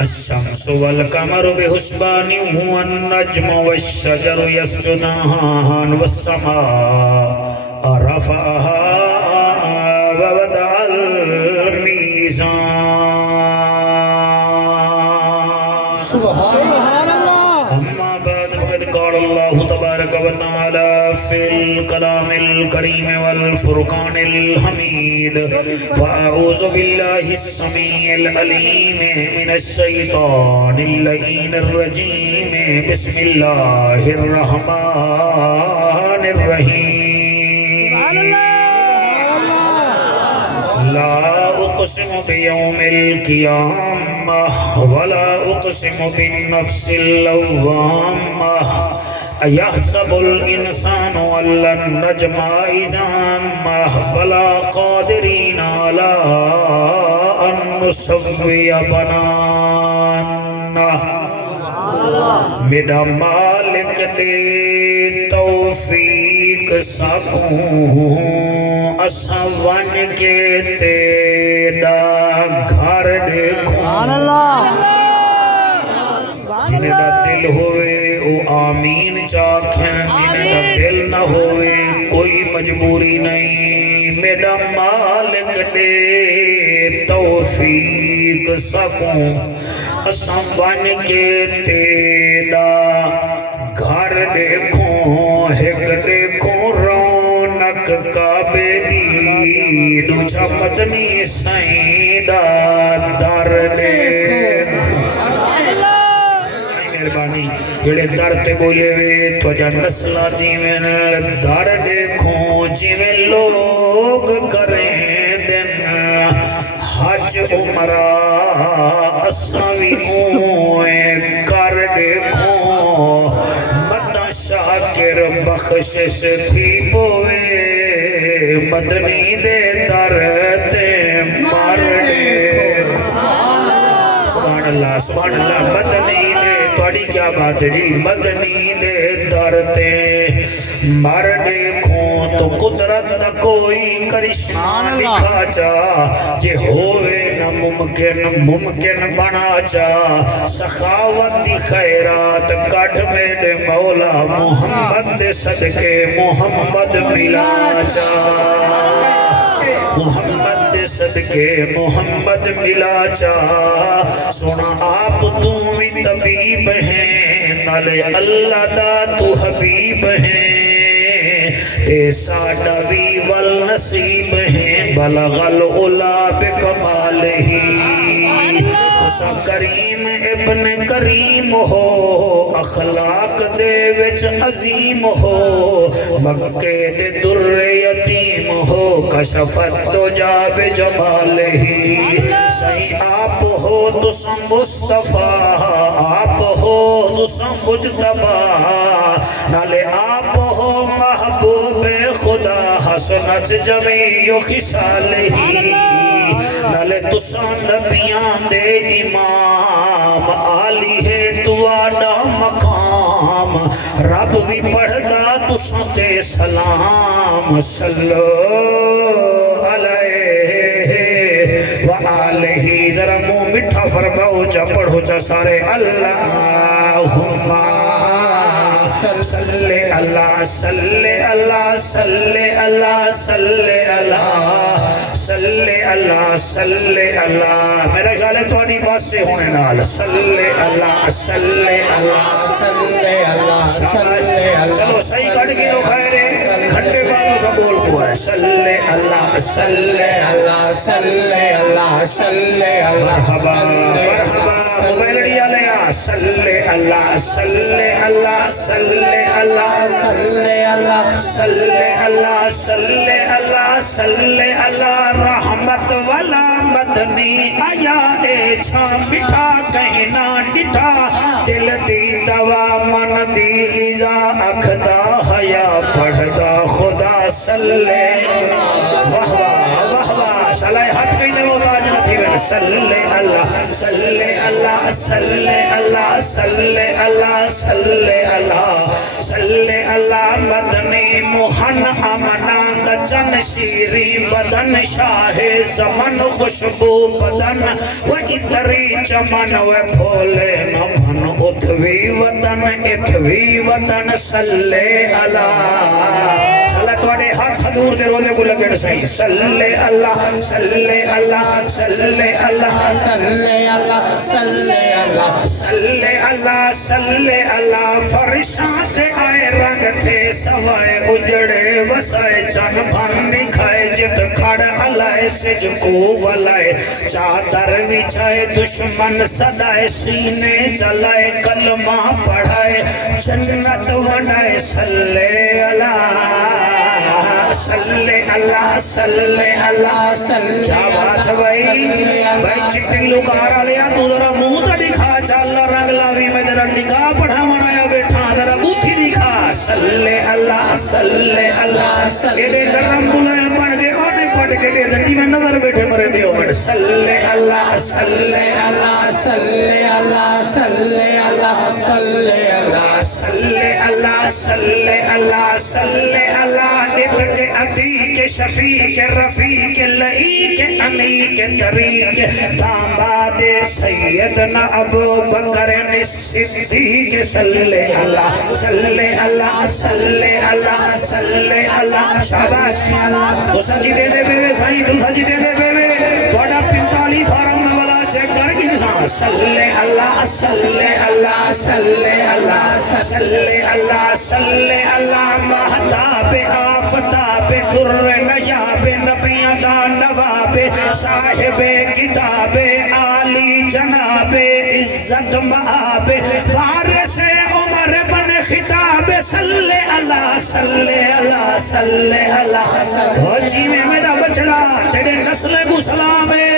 الشمس والقمر بحسبان والنجم والشجر يسجدان والسماء رفعها ووضع الميزان سبحان الله. أما بعد فقد قال الله تبارك وتعالى في الكلام الكريم والفرقان الحميد: فأعوذ بالله السميع العليم من الشيطان اللعين الرجيم. بسم الله الرحمن الرحيم. لا أقسم بيوم القيامة ولا أقسم بالنفس اللوامة. أيحسب الإنسان أن لن نجمع عظامه بلى قادرين على أن نسوي بنانه. میرا مالک دے توفیق سکوں اساں ون کے تیرا گھر دیکھوں. جنہیں دا دل ہوئے او آمین چاکھیں، جنہیں دا دل نہ ہوئے کوئی مجبوری نہیں. میرا مالک دے توفیق سکوں اساں بن کے تیرا گھر دیکھوں. ایک دیکھوں رونق کعبے دی، دوجا مدنی سائیں دا در دیکھوں. مہربانی جڑے در تے بولے وے توجہ نسلہ جیویں در دیکھوں جیویں لوگ کریں دن حج عمرہ اساں وی اوئے کر دیکھوں. مدہ شاکر بخشش تھی پوے مدنی دے در تے مر دیکھوں. سبحان اللہ سبحان اللہ. مدنی دے توڑی کیا بات ہے جی. مدنی دے در تے مر دیکھوں تو قدرت نہ کوئی کرشمہ لکھا چا جے ہوئے نہ ممکن بنا چا. سخاوت دی خیرات کٹ میرے مولا محمد دے صدقے محمد ملا چا. محمد دے صدقے محمد ملا چا. سونا آپ تو بھی طبیب ہیں نالے اللہ دا تو حبیب ہیں. تے ساڈا بھی والنصیب ہیں بلغ العلا بکمالہی. اسا کریم ابن کریم ہو اخلاق دے وچ عظیم ہو. مکے دے در یتیم ہو کشفت تو جا بجمالہی. صحیح آپ ہو تسا مصطفیٰ، آپ ہو تسا مجتبیٰ، نالے آپ ہو محبوب خدا حسنت جمیع خصالہی. نالے تسا نبیان دے امام عالی ہے تواڈا مقام. رب بھی پڑھدا تسا تے سلام. صلو علیہ وآلہ. ذرا منہ مٹھا فرماؤ جا پڑھو جا سارے. اللہم صلی اللہ صلی اللہ صلی اللہ صلی اللہ صلی اللہ صلی اللہ. میرا خیال ہے تھوڑی بات سے ہونے نال. صلی اللہ صلی اللہ صلی اللہ صلی اللہ. چلو صحیح کٹ گئے ہو خیر ہے کھٹے باتوں سے بول کو ہے. صلی اللہ صلی اللہ صلی اللہ صلی اللہ. مرحبا مرحبا موبائل لیا لیا. صلی اللہ صلی اللہ صلی اللہ صلی اللہ صلی اللہ صلی اللہ صلی اللہ. رحمت والا مدنی آیا اے چھا مٹھا کہیں نہ ڈٹھا. دل دی دوا من دی غذا اکھدا حیا پڑھدا خدا. صلی واہ واہ واہ. صلاح ہاتھ کہیں دے وہ باج نہ تھی. صلی اللہ صلی اللہ صلی اللہ صلی اللہ صلی اللہ صلی اللہ. مدنی محن امنا چاند جن شیری بدن شاہ زمن خوشبو بدن و ادری چمن و بھولے نبھن اتھوی وطن اتھوی وطن صلی اللہ صلی توڑے ہاتھ دور دے روزے کو لگے صحیح صلی اللہ صلی اللہ صلی اللہ صلی اللہ صلی اللہ صلی اللہ صلی اللہ فرشاں سے آئے رنگ تھے سوائے اجڑے وسائے چن بھن نکھائے جت کھڑ علائے سج کو ولائے چادر وچھائے دشمن صدائے سینے جلائے کلمہ پڑھائے جنت ونائے صلی اللہ صلی اللہ صلی اللہ صلی کیا بات ہے بھائی چٹی لکارا لیا تو ذرا منہ تا دکھا چالا رنگ لاوی میں ذرا نکاح پڑھا منایا بیٹھا ذرا بوتھی دکھا صلی اللہ صلی اللہ صلی یہ درم بلائے بن گئے اور نے پڑھ کے دے دنی میں نظر بیٹھے مرے دیو میں صلی اللہ صلی اللہ صلی اللہ صلی اللہ صلی اللہ صلی اللہ صلی اللہ صلی اللہ نت کے عدی کے شفیع کے رفیع کے لئی کے علی کے طریق داماد سیدنا ابو بکر صدیق صلی اللہ صلی اللہ صلی اللہ صلی اللہ شاباش تو سجی دے دے بے سائیں تو سجی دے دے بے توڑا 45 فارم میں والا چیک کر کے نسان صلی اللہ صلی اللہ صلی اللہ صلی اللہ صلی اللہ مہتاب آفتاب در نیاب نبیاں دا نواب صاحب کتاب عالی جناب عزت مآب فارس عمر بن خطاب صلی اللہ صلی اللہ صلی اللہ ہو جی میں میرا بچڑا تیرے نسل کو سلام ہے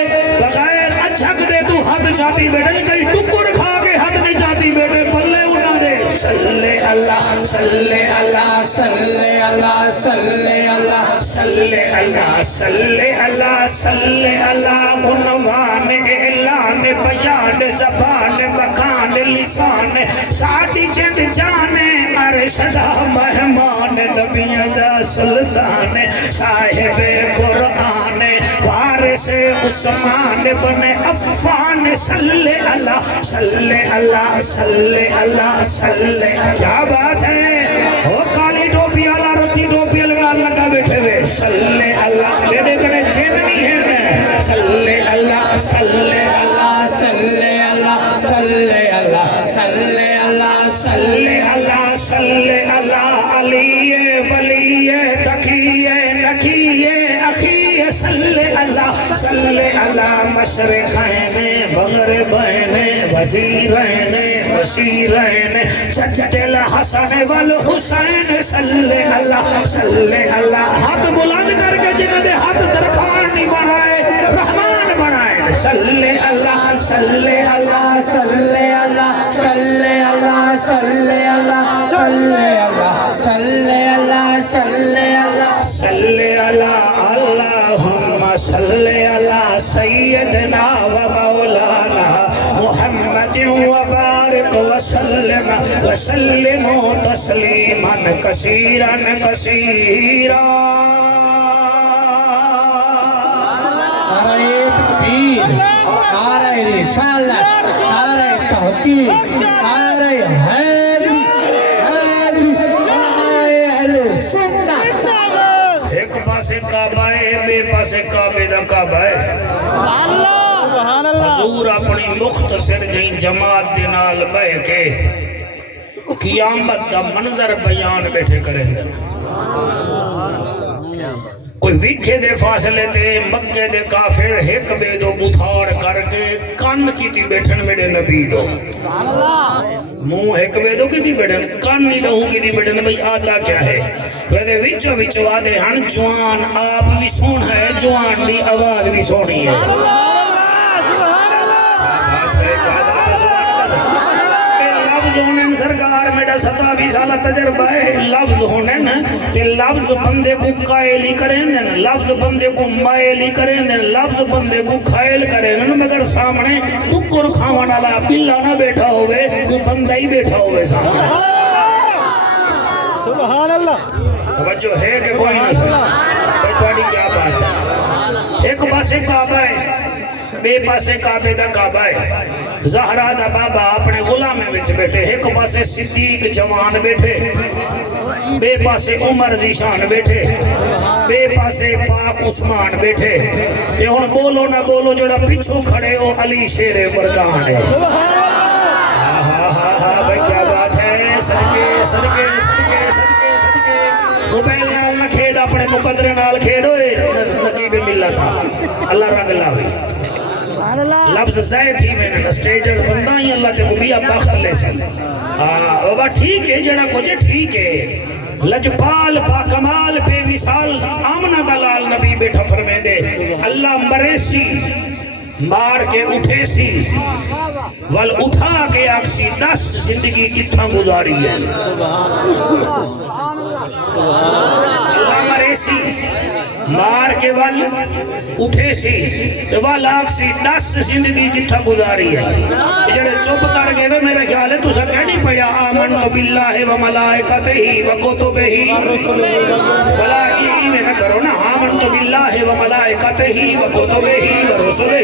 بغیر اچھک دے تو حد جاتی بیٹے کئی ٹکر کھا کے حد نہیں جاتی بیٹے پلے اڑا دے صلی اللہ صلی اللہ صلی اللہ صلی اللہ صلی اللہ صلی اللہ صلی اللہ عنوان اعلان بیان زبان مکان لسان ساٹھی جد جانے ارشدہ مہمان نبی دا سلطان صاحب قرآن وارث عثمان بن عفان صلی اللہ صلی اللہ صلی اللہ صلی کیا بات ہے وہ کالی ٹوپی والا رتی ٹوپی لگا بیٹھے ہوئے صلی اللہ میرے کنے جننی ہے صلی اللہ صلی اللہ صلی اللہ صلی اللہ صلی اللہ صلی اللہ صلی اللہ علی ولی تقی نقی اخی صلی اللہ صلی اللہ مشرقین مغربین وزیرین وشیرین جد الحسن والحسین صلی اللہ صلی اللہ ہاتھ بلند کر کے جنہوں نے ہاتھ درخان نہیں بنائے رحمان بنائے صلی اللہ صلی اللہ صلی اللہ صلی اللہ صلی اللہ صلی اللہ صلی اللہ صلی اللہ صلی اللہ اللہم صلی اللہ سیدنا و مولانا محمد و بارک وسلم وسلم تسلیما کثیرا کثیرا نعرہ تکبیر، نعرہ رسالت، نعرہ تحقیق، نعرہ حیدر، نعرہ اہل سنت۔ ایک پاسے کعبہ ہے بے پاسے کعبے دا کعبہ ہے حضور اپنی مختصر جی جماعت دے نال بہ کے قیامت دا منظر بیان بیٹھے کریں دے کوئی ویکھے دے فاصلے تے مکے دے کافر ایک بے دو بتھاڑ کر کے کان کی تھی بیٹھن میرے نبی دو منہ ایک بے دو کی تھی بیٹھن کان نہیں رہوں کی تھی بیٹھن بھئی آدھا کیا ہے ویدے وچو وچو آدھے ہن جوان آپ بھی سون ہے جوان دی آواز بھی سونی ہے لفظ ہونے سرکار میرا 27 سالہ تجربہ ہے لفظ ہونے تے لفظ بندے کو قائل کریں دیں لفظ بندے کو مائل کریں دیں لفظ بندے کو خائل کریں دیں مگر سامنے ٹکر کھاون والا بلا نہ بیٹھا ہوئے کوئی بندہ ہی بیٹھا ہوئے سامنے سبحان اللہ توجہ ہے کہ کوئی نہ سن بھائی تھوڑی کیا بات ہے ایک پاسے کعبہ ہے بے پاسے کعبے دا کعبہ ہے زہرا دا بابا اپنے غلامے وچ بیٹھے ایک پاسے صدیق جوان بیٹھے بے پاسے عمر ذیشان بیٹھے بے پاسے پاک عثمان بیٹھے تے ہن بولو نہ بولو جڑا پیچھے کھڑے او علی شیر مردان ہے ہاں بھائی کیا بات ہے صدقے صدقے صدقے صدقے صدقے موبائل نال نہ کھیڑ اپنے مقدرے نال کھیڑ ہوئے نقیب ملا تھا اللہ رنگ لاوی لفظ زائد ہی میں نے سٹیجر بندہ ہی اللہ تے کو بیا بخت لے سی وہ ٹھیک ہے جڑا کچھ ٹھیک ہے لجپال با کمال بے مثال آمنہ دلال نبی بیٹھا فرمے دے اللہ مرے سی مار کے اٹھے سی ول اٹھا کے آکسی 10 زندگی کتھا گزاری ہے اللہ مرے سی مار کے ول اٹھے سی ول آکسی 10 زندگی کتھا گزاری ہے جڑے چپ کر گئے میرے خیال ہے تو سا کہہ نہیں پڑیا آمنت باللہ و ملائکتہ و کتبہ بلا یہ میں نہ کرو نا آمنت باللہ و ملائکتہ و کتبہ و رسلہ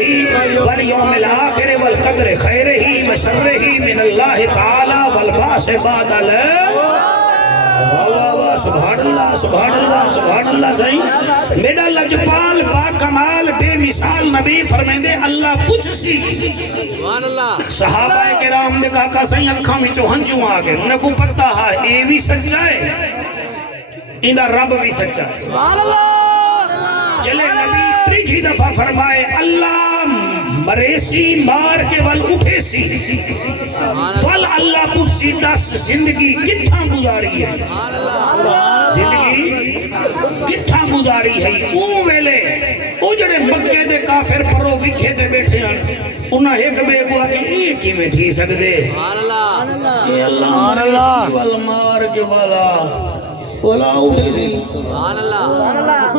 والیوم الآخر والقدر خیرہ و شرہ من اللہ تعالی والبعث بعد سبحان اللہ سبحان اللہ سبحان اللہ صحیح میرا لجپال با کمال بے مثال نبی فرمیندے اللہ پوچھ سی صحابہ کرام نے کہا کہ صحیح اکھاں میں ہنجوں آگے انہیں کو پتہ ہے اے بھی سچا ہے انہا رب بھی سچا ہے سبحان اللہ جلے نبی تریجی دفعہ فرمائے اللہ مریسی مار کے ول اٹھے سی ول اللہ پوچھ سی 10 زندگی کتھاں گزاری ہے زندگی کتھاں گزاری ہے او ویلے او جڑے مکے دے کافر پرو وکھے دے بیٹھے ہیں انہاں ایک بے کو آکے ایک ہی میں تھی سکدے اے اللہ مریسی ول مار کے والا بولا اٹھے سی سبحان اللہ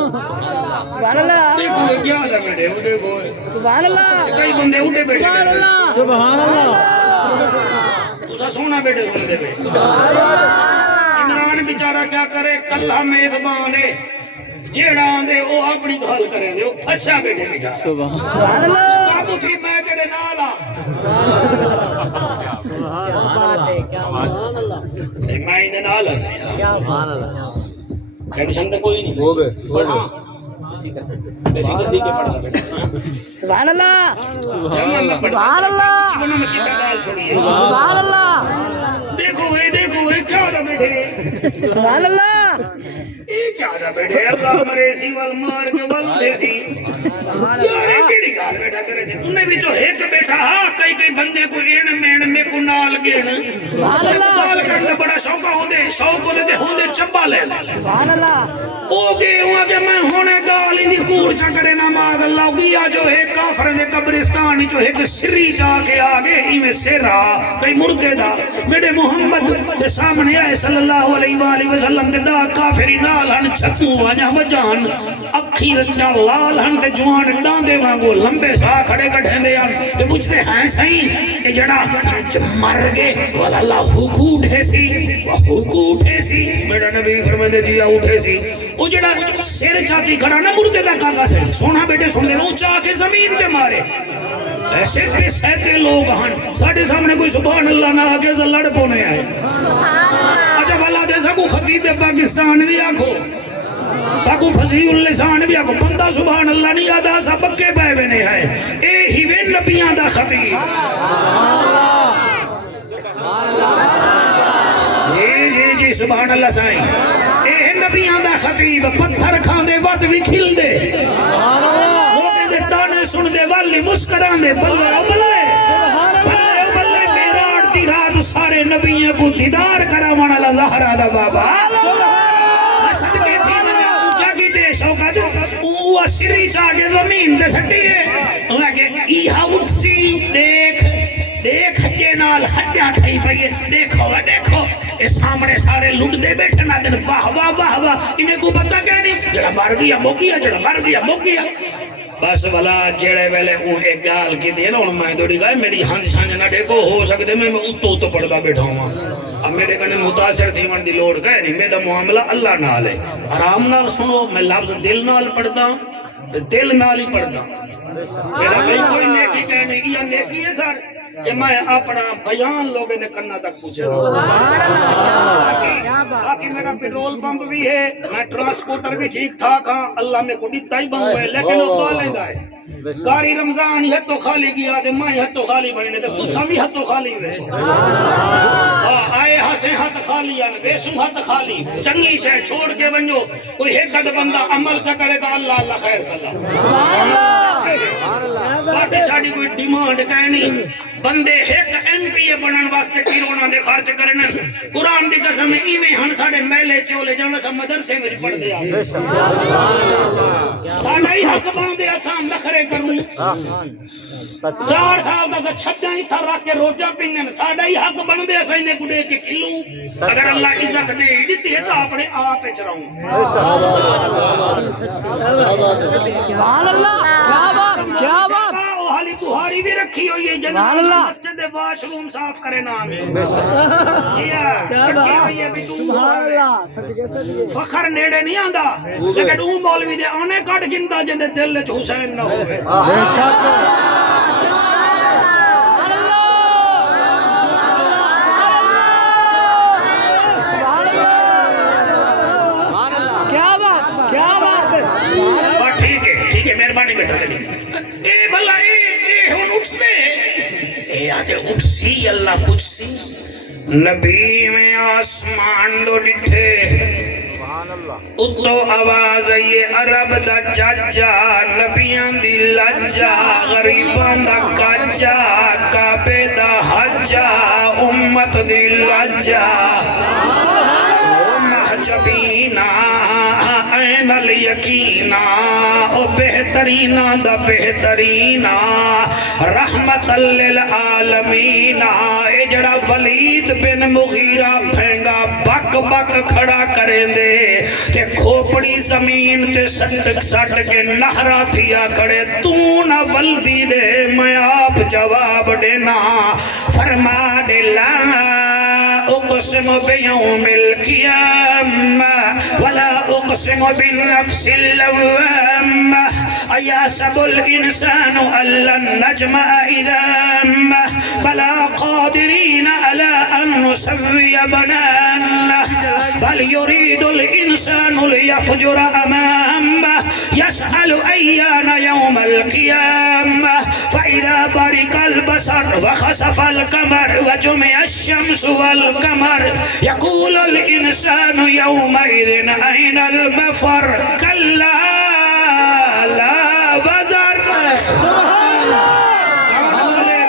سبحان اللہ دیکھو کیا تھا بیٹھے وہ دیکھو سبحان اللہ کئی بندے اٹھے بیٹھے سبحان اللہ سبحان اللہ اسا سونا بیٹھے سنتے بیٹھے سبحان اللہ عمران بیچارہ کیا کرے کلہ میدبان ہے جیڑا آندے وہ اپنی بھال کرے دے وہ پھسا بیٹھے بیٹھا سبحان اللہ کابو تھی میں تیرے نالا میں اندے نالا سبحان اللہ ٹینشن تے کوئی نہیں پڑھا بے فکر تھی کہ پڑھا بیٹھا سبحان اللہ سبحان اللہ سبحان اللہ سبحان اللہ دیکھو اے کیا دا بیٹھے سبحان اللہ اے کیا دا بیٹھے اللہ مریسی والمار کے والمیسی یار ایک کیڑی گال بیٹھا کرے تھے انہیں بھی جو ایک بیٹھا ہاں کئی بندے کو این مین میں کو نال گئے سبحان اللہ گال کرنے بڑا شوقہ ہوں دے چبا لے سبحان اللہ او گئے ہوں کہ میں ہونے گال ہی نہیں کوڑ چا کرے نماز اللہ گیا جو ایک کافر دے قبرستانی جو ایک سری جا کے آگے ہی میں سرا کئی مردے دا میرے محمد دے سامنے آئے صلی اللہ علیہ وآلہ وسلم دے ڈا کافری نال ہن چھکو آجا وجان اکھی رجا لال ہن تے جوان ڈاندے وانگو لمبے سا کھڑے کھڑے دے آن تے بجھتے ہیں سائیں کہ جڑا مر گئے والا اللہ حکو اٹھے سی میرا نبی فرمائے دے جی اٹھے سی وہ جڑا سیر چاکی کھڑا نہ مردے دا کاغا سے سونا بیٹے سن دے وہ چاہ کے زمین تے مارے ایسے سے سہتے لوگ ہن ساڑھے سامنے کوئی سبحان اللہ نہ آگے لڑ پونے آئے اچھا بھلا دے سکو خطیب پاکستان بھی آکھو سکو فضیح اللسان بھی آکھو بندہ سبحان اللہ نہیں آدھا سا بکے پائے بنے آئے اے ہی وے نبیاں دا خطیب جی سبحان اللہ سائیں اے نبیاں دا خطیب پتھر کھان دے وقت بھی کھل دے موقع دے تانے سن دے والی مسکران دے بلے میرا آڑتی رات سارے نبیوں کو دیدار کرا مانا لزہرہ دا بابا صدقے تھی میں کیا کی دے شوکا جو اوہ سری چاگے زمین دے سٹی ہے انہاں کہ ایہا اکسی دیکھ ہڈے نال ہڈیاں ٹھائی پئیے دیکھو اے سامنے سارے لٹ دے بیٹھے نہ دن واہ واہ واہ واہ انہیں کو پتہ کیا نہیں جڑا مر گیا موگیا بس بھلا جڑے ویلے اون ایک گال کی دی نا ہن میں تھوڑی گل میری ہنج سنج نہ دیکھو ہو سکدے میں اتو پڑھدا بیٹھا ہواں اب میرے کنے متاثر تھی ون دی لوڑ کہ نہیں میرا معاملہ اللہ نال ہے آرام نال سنو میں لفظ دل نال پڑھدا تے دل نال ہی پڑھدا میرا بھائی کوئی نیکی کہنے کی یا نیکی ہے سر کہ میں اپنا بیان لوگوں نے کرنا تک پوچھے باقی میرا پیٹرول پمپ بھی ہے میں ٹرانسپورٹر بھی ٹھیک ٹھاک ہاں اللہ میں کو دیتا ہی بنو ہے لیکن وہ کہا لیندہ ہے گاری رمضان ہی ہتھوں خالی گیا دے ماں ہتھوں خالی بنے دے تو سبھی ہتھوں خالی ویسو آئے ہسے ہاتھ خالی آنے ویسو ہاتھ خالی چنگی شے چھوڑ کے بنجو کوئی ایک بندہ عمل چا کرے تو اللہ اللہ خیر صلی باقی ساڑی کوئی ڈیمانڈ کہنی بندے ایک ایم پی اے بنن واسطے کروڑاں دے خرچ کرن قرآن دی قسم ایویں ہن ساڈے میلے چولے جانا سا مدرسے میں پڑھ دے آ ساڈا ہی حق بندے اساں نخرے کروں 4 سال دا چھڈاں ہی تھا رکھ کے روزہ پینن ساڈا ہی حق بندے اساں نے گڈے کے کھلوں اگر اللہ عزت دے دتی ہے تو اپنے آپ وچ رہوں سبحان اللہ کیا بات حالی بہاری بھی رکھی ہوئی ہے جناب مسجد دے واش روم صاف کرے نام کیا رکھی ہوئی ہے بھی سبحان اللہ فخر نیڑے نہیں آندا لیکن اون مولوی دے آنے کٹ گندا جندے دل وچ حسین نہ ہوے بے شک ٹھیک ہے مہربانی بیٹھا دے اے بھلا اے ہن اٹھ دے اے آتے اٹھ سی اللہ کچھ سی نبی میں آسمان دو ڈٹھے اتو آواز آئیے عرب دا چاچا نبیان دی لجا غریبان دا کاچا کعبے دا حجا امت دی لجا او محجبینا این الیقینا او بہترینا دا بہترینا رحمت للعالمین اے جڑا ولید بن مغیرہ پھینگا بک بک کھڑا کریں دے کہ کھوپڑی زمین تے سٹ کے نہرا تھیا کھڑے تو نہ ولدی دے میں آپ جواب دینا فرما دے لا اقسم بیوم القیامہ ولا اقسم بالنفس اللوامہ ایاسب الانسان اللن نجمع اذامہ بلا قادرین علی ان نسوی بنانہ بل يريد الإنسان ليفجر أمامه يسأل أيان يوم القيامة فإذا برق البصر وخسف القمر وجمع الشمس والقمر يقول الإنسان يومئذ أين المفر كلا لا وزر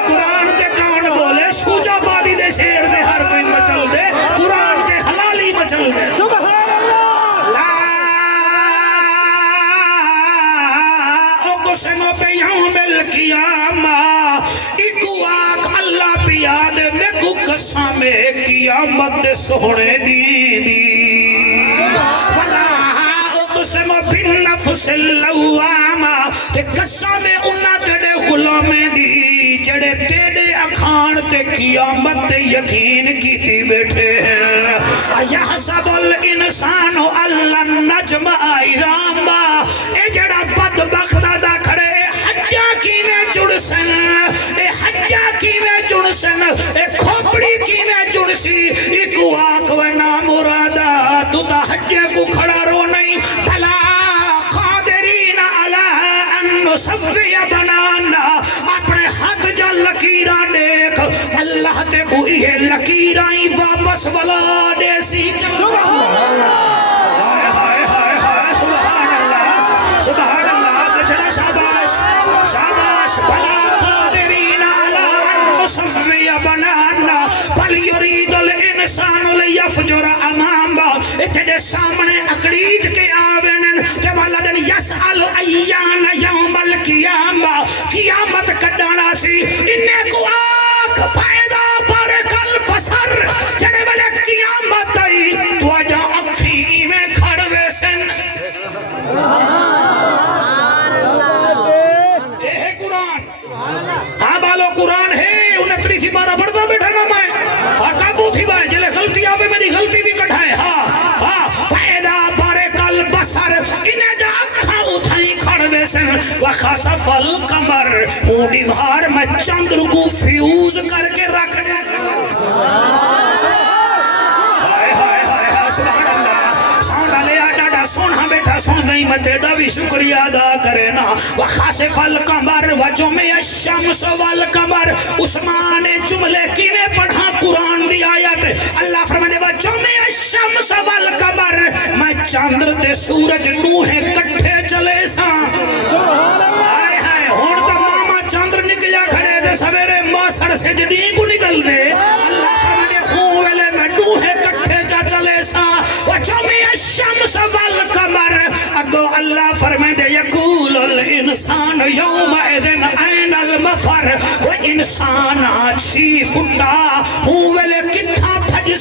قرآن کے کون بولے شوجا بادی دے شیر دے ہر کوئی مچل دے قرآن کے حلالی مچل دے لا اقسم بیوم القیامہ ایکو آگ اللہ بیاد میں کو قسم قیامت سونے دی ولا اقسم بالنفس اللوامہ کہ قسم انہا تیرے غلامے دی جڑے تیرے اکھان تے قیامت تے یقین کی تی بیٹھے ہیں یحسب الانسان اللہ نجمع ایراما اے جڑا بدبختہ دا کھڑے حجا کی میں جڑ سن اے حجا کی میں جڑ سن اے کھوپڑی کی میں جڑ سی ایکو آنکھ و نامرادا تو تا حجے کو کھڑا رو نہیں بھلا قادرین علی ان نسوی بنانا اپنے حد جا لکیرہ دیکھ اللہ تے کو یہ لکیرہ ہی واپس بلا دے سی سبحان اللہ سبحان اللہ بچڑا شاباش شاباش بلا قادرین علی ان نسوی بنانا بل یرید الانسان لیفجر اماما اتنے سامنے اکڑیج کے آوینن کہ والدن یسأل ایان یوم القیامہ قیامت کڈانا سی انہیں کو آکھ فائدہ پر کل بسر جڑے والے قیامت آئی تو آجا اکھی میں کھڑوے سن سن وخسف القمر اونی بھار میں چاندر کو فیوز کر کے رکھ دیا سبحان اللہ سونا لیا ڈاڈا سونا بیٹا سونا نہیں میں تیڑا بھی شکریہ ادا کرے نا وخاسف القمر وجمع الشمس والقمر عثمان جملے کی میں پڑھا قرآن دی آیت اللہ فرمانے وجمع الشمس والقمر میں چاندر تے سورج نوہیں کٹھے چلے سا آئے ہائے ہون تا ماما چاندر نکلیا کھڑے دے سویرے ماسڑ سے جدی کو نکل دے اللہ فرمانے خوولے میں نوہیں کٹھے جا چلے سا وجمع الشمس والقمر اگو اللہ فرمائے دے یقول الانسان یوم ایدن این المفر و انسان آچھی فٹا ہوں ویلے کتھا پھج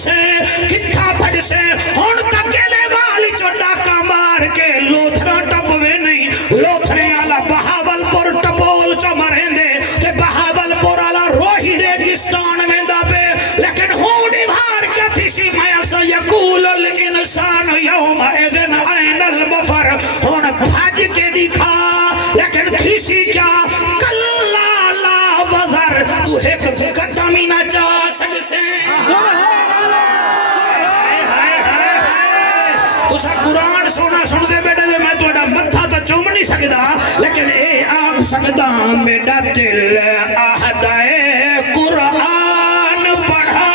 سے ہون تکیلے والی جو ڈاکا مار کے لوتھرا ٹپوے نہیں لوتھرے آلا بہاول پور ٹپول چا مریں دے کہ بہاول پور آلا روہی ریگستان میں دا پہ لیکن ہونی بھار کیا تھی سی مایا سا یقول الانسان یوم ایدن این المفر ہون بھاج کے دکھا لیکن تھی سی کیا کلا لا وزر تو ایک قدمی نہ جا سک سے تو سا قرآن سونا سن دے بیٹے میں تو ایڈا متھا تا چوم نہیں سکدا لیکن اے آگ سکدا میڈا دل آہدائے قرآن پڑھا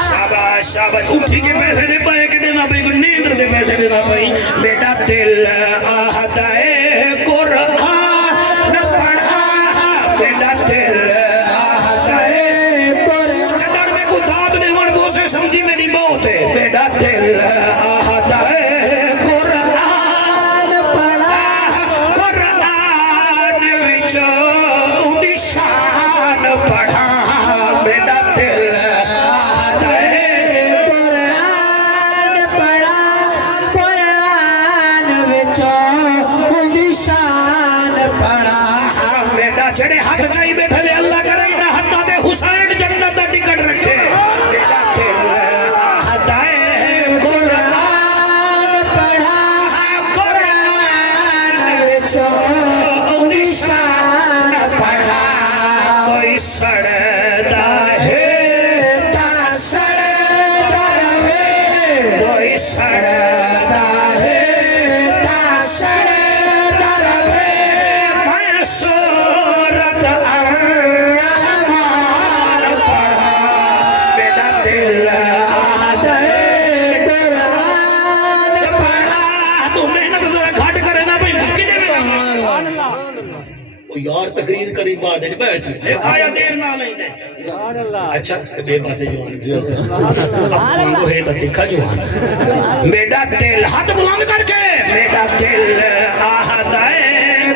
شاباش شاباش اٹھی کے پیسے دے پائے کہ دینا پائی کوئی نیندر دے پیسے دینا پائی میڈا دل آہدائے قرآن پڑھا میڈا دل آہدائے قرآن چندر میں کو داد نے ون بو سے سمجھی میری موت ہے میڈا دل آہدائے قرآن پڑھا قرآن وچو اونی شان پڑھا میڈا دل آہدائے قرآن پڑھا قرآن وچو اونی شان پڑھا بیٹا جڑے ہاتھ جائی بیٹھا لے اللہ کرے نہ ہاتھا دے حسین جنت دا ٹکٹ رکھے بیٹا دل آہدائے قرآن پڑھا قرآن وچو اونی شان پڑھا کوئی سڑدا ہے تا سڑدا رہے کوئی سڑدا ہے تا سڑدا رہے میں سورت الرحمن پڑھا بیٹا دل آہدائے قرآن پڑھا تو محنت ذرا گھٹ کرے نا بھئی کنے میں یار تقریر کری بات ہے بیٹھ آیا دیر نہ لیں دے اچھا بے باتیں جو مانگو ہے تا تکھا جوان میڈا دل ہاتھ بلند کر کے میڈا دل آہدائے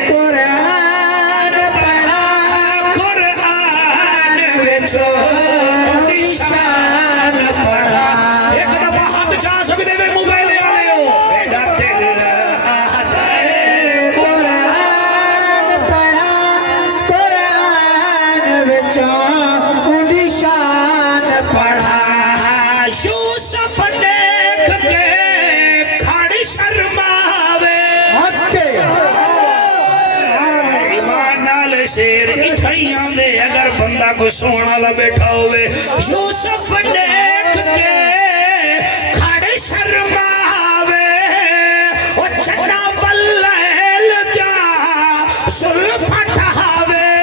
قرآن پڑھا قرآن وچو اونی شان پڑھا ایک دفعہ ہاتھ جا سکتے میں موبائل آلے ہو میڈا دل آہدائے قرآن پڑھا قرآن وچو اونی شان پڑھا یوسف دیکھ کے کھڑی شرماوے ایمان نال شیر اچھائیاں دے اگر بندہ کوئی سونا لا بیٹھا ہوئے یوسف دیکھ کے کھڑی شرماوے او چٹا واللیل جا سلفت ہاوے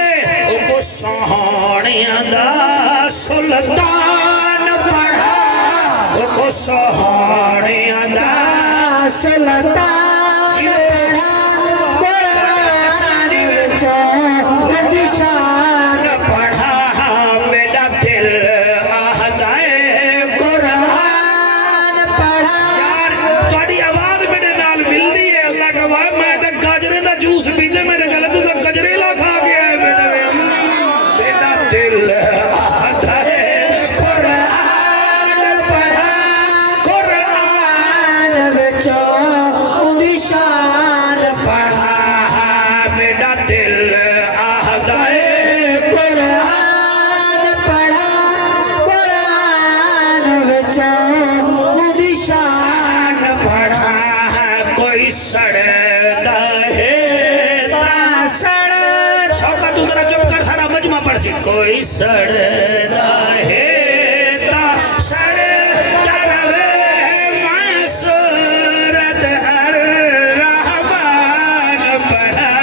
او کو سہانیاں دا سلطان پڑھا او کو سہانیاں دا سلطان پڑھا قرآن وچو اونی شان پڑھا میڈا دل آہدائے قرآن پڑھا یار تھوڑی آواز میرے نال ملدی ہے اللہ کا واہ میں تے گاجرے دا جوس پیندے میرے گلے تو گجرے لا کھا گیا ہے بیٹا دل آہدائے قرآن پڑھا قرآن وچو سڑدا ہے تا سڑدا رہے میں سورت الرحمن پڑھا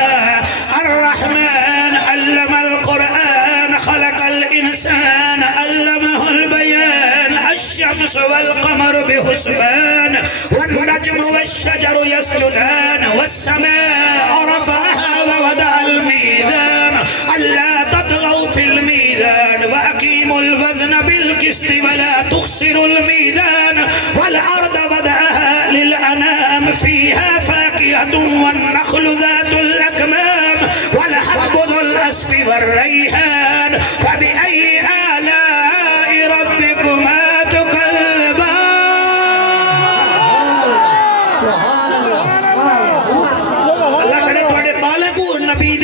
الرحمن علم القرآن خلق الإنسان علمه البيان الشمس والقمر بحسبان والنجم والشجر يسجدان والسماء رفعها ووضع الميزان ألا تطغوا في الميزان وأقيموا الوزن بالقسط ولا تخسروا الميزان والأرض وضعها للأنام فيها فاكهة والنخل ذات الأكمام والحب ذو العصف والريحان فبأي آلاء ربكما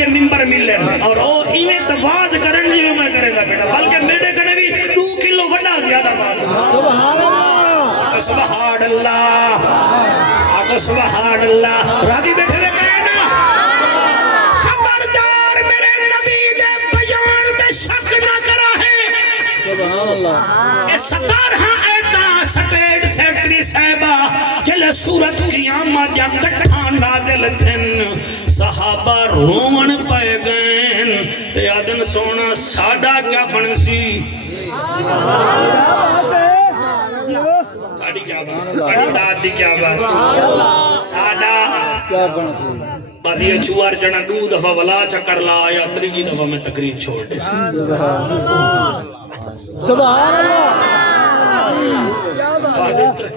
ممبر ملن اور او ایویں تواز کرن جی میں کرے گا بیٹا بلکہ میرے کنے بھی 2 کلو وڈا زیادہ باز سبحان اللہ آقا سبحان اللہ راضی بیٹھے ہوئے کہے نا خبردار میرے نبی دے بیان دے شک نہ کرا ہے سبحان اللہ اے 17 ایتاں سٹیٹ سیکٹری صاحبہ جلے سورت قیامت یا کٹھا نازل تھن صحابہ رومن پائے گئن تے آدن سونا ساڑا کیا بن سی ساڑی کیا بات ساڑی دادی کیا بات ساڑا کیا بن سی بس یہ چوار جنا 2 دفعہ ولا چکر لا یا 3 دفعہ میں تقریر چھوڑ دے سبحان اللہ بس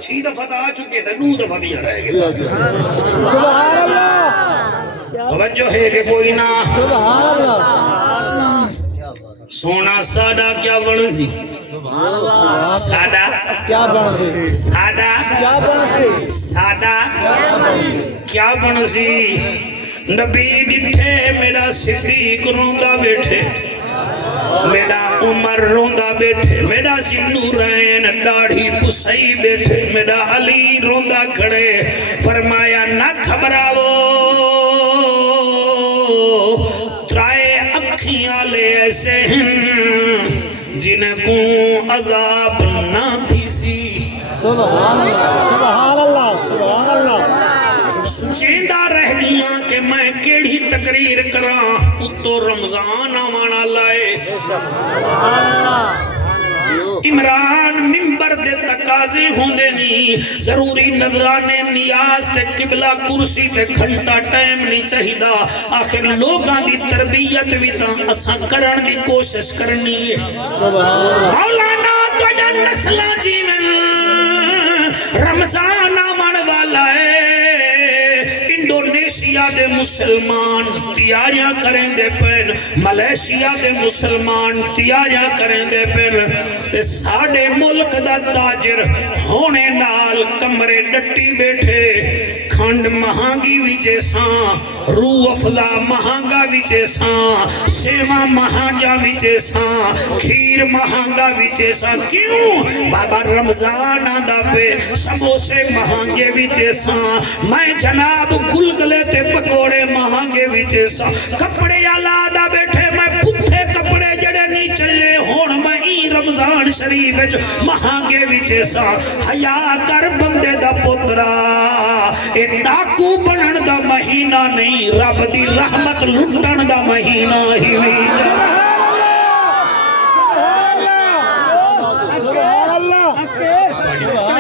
6 دفعہ آ چکے تھے 2 دفعہ بھی آ رہے گے سبحان اللہ توجہ ہے کہ کوئی نہ سونا ساڑا کیا بن سی ساڑا کیا بن سی ساڑا ساڑا کیا بن سی نبی ڈٹھے میرا صدیق روندا بیٹھے میرا عمر روندا بیٹھے میرا ذوالنورین داڑھی پسائی بیٹھے میرا علی روندا کھڑے فرمایا نہ گھبراؤ ترائے اکھیاں لے ایسے ہیں جن کو عذاب نہ تھی سی سبحان اللہ سبحان اللہ سوچیندہ رہ گیاں کہ میں کیڑی تقریر کراں اتو رمضان آوانا لائے عمران ممبر دے تقاضے ہوندے نہیں ضروری نظرانے نیاز تے قبلہ کرسی تے گھنٹا ٹائم نہیں چاہیدا آخر لوگاں دی تربیت بھی تاں اساں کرن دی کوشش کرنی ہے مولانا تجا نسلاں جیون رمضان آون والا ہے انڈونیشیا دے مسلمان تیاریاں کریں دے پین ملیشیا دے مسلمان تیاریاں کریں دے پین تے ساڑے ملک دا تاجر ہونے نال کمرے ڈٹی بیٹھے کھنڈ مہانگی ویچے ساں روح افلا مہانگا ویچے ساں سیوا مہانگا ویچے ساں کھیر مہانگا ویچے ساں کیوں بابا رمضان آدھا پہ سموسے مہانگے ویچے ساں میں جناب گلگلے تے پکوڑے مہانگے ویچے ساں کپڑے آلادہ بیٹھے میں پتھے کپڑے جڑے نہیں چلے ہون میں رمضان شریف مہانگے ویچے ساں حیا کر بندے دا پترا اے ڈاکو بنن دا مہینہ نہیں رب دی رحمت لٹن دا مہینہ ہی ویچے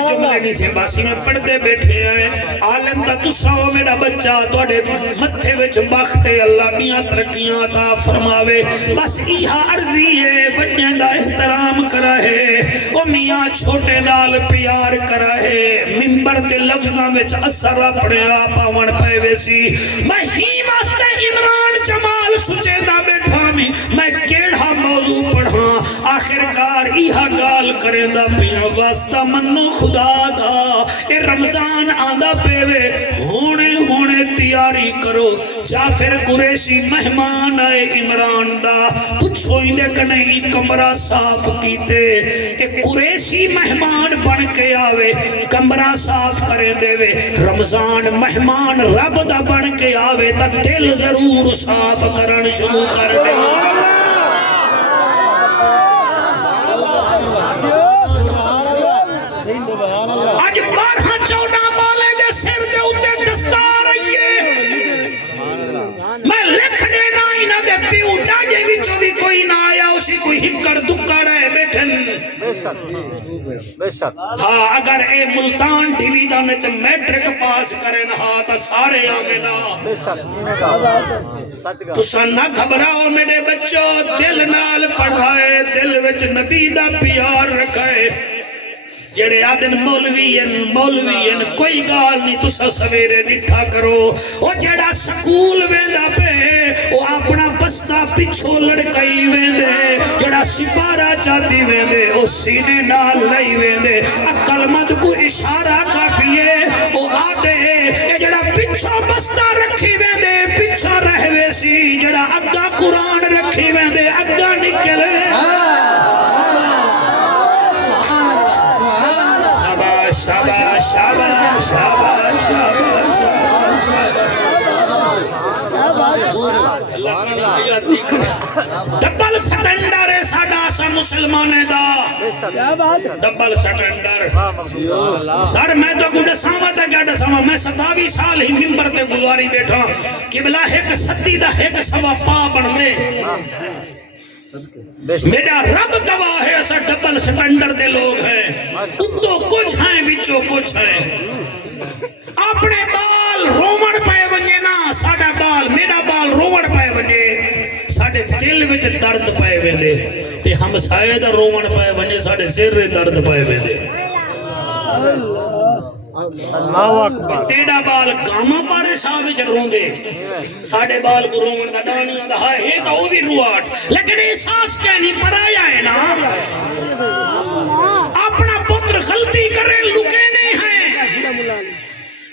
جملے سے باسی میں پڑھتے بیٹھے ہیں عالم دا تساو میرا بچہ توڑے متھے وچ بختے اللہ میاں ترقیاں عطا فرماوے بس ایہا عرضی ہے بڑیاں دا احترام کرا ہے او میاں چھوٹے نال پیار کرا ہے ممبر تے لفظاں وچ اثر اپنے آپ آون پے ویسی میں ہی واسطے عمران جمال سچے دا بیٹھا میں کیڑا موضوع پڑھا آخرکار ایہا گال کریں دا پیا واسطہ منو خدا دا اے رمضان آندہ پیوے ہونے تیاری کرو جعفر قریشی مہمان آئے عمران دا پچھو اندے کنے کمرہ صاف کیتے اے قریشی مہمان بن کے آوے کمرہ صاف کرے دے وے رمضان مہمان رب دا بن کے آوے تا دل ضرور صاف کرن شروع کر دے ہاں اگر اے ملتان ڈویژن وچ میٹرک پاس کرے نہ تو سارے آمنا تساں نہ گھبراؤ میرے بچوں دل نال پڑھائے دل وچ نبی دا پیار رکھائے جڑے آدن مولوی کوئی گال نہیں تسا سویرے نٹھا کرو او جڑا سکول ویندا پے او اپنا بستہ پچھو لڑکائی ویندے جڑا سپارہ چاہتی ویندے او سینے نال لئی ویندے عقل مند کو اشارہ کافی ہے او آدھے اے جڑا پچھو بستہ رکھی ویندے پچھا رہوے سی جڑا اگا قرآن رکھی ویندے اگا نکلے شاباش شاباش شاباش شاباش ڈبل سٹینڈر ہے ساڈا سا مسلمانے دا ڈبل سٹینڈر سر میں تو گوڑے سامت ہے کیا دساما میں 27 سال ہی ممبر تے گزاری بیٹھا قبلہ ایک صدی دا ایک سوا پا بن دے میرا رب گواہ ہے ایسا ڈبل سٹینڈر دے لوگ ہیں اتو کچھ ہیں بچو کچھ ہیں اپنے بال رومن پائے بنجے نا ساڑھا بال میرا بال رومن پائے بنجے ساڑھے دل وچ درد پائے بندے تے ہم سائدہ رومن پائے بنجے ساڑھے سر درد پائے بندے تیڑا بال گاما پارے صاحب جن روندے ساڑھے بال کو رومن کا ڈانی ہوندہ ہے تو وہ بھی رواٹ لیکن احساس کیا نہیں پرایا ہے نا اپنا پتر غلطی کرے لکے نہیں ہیں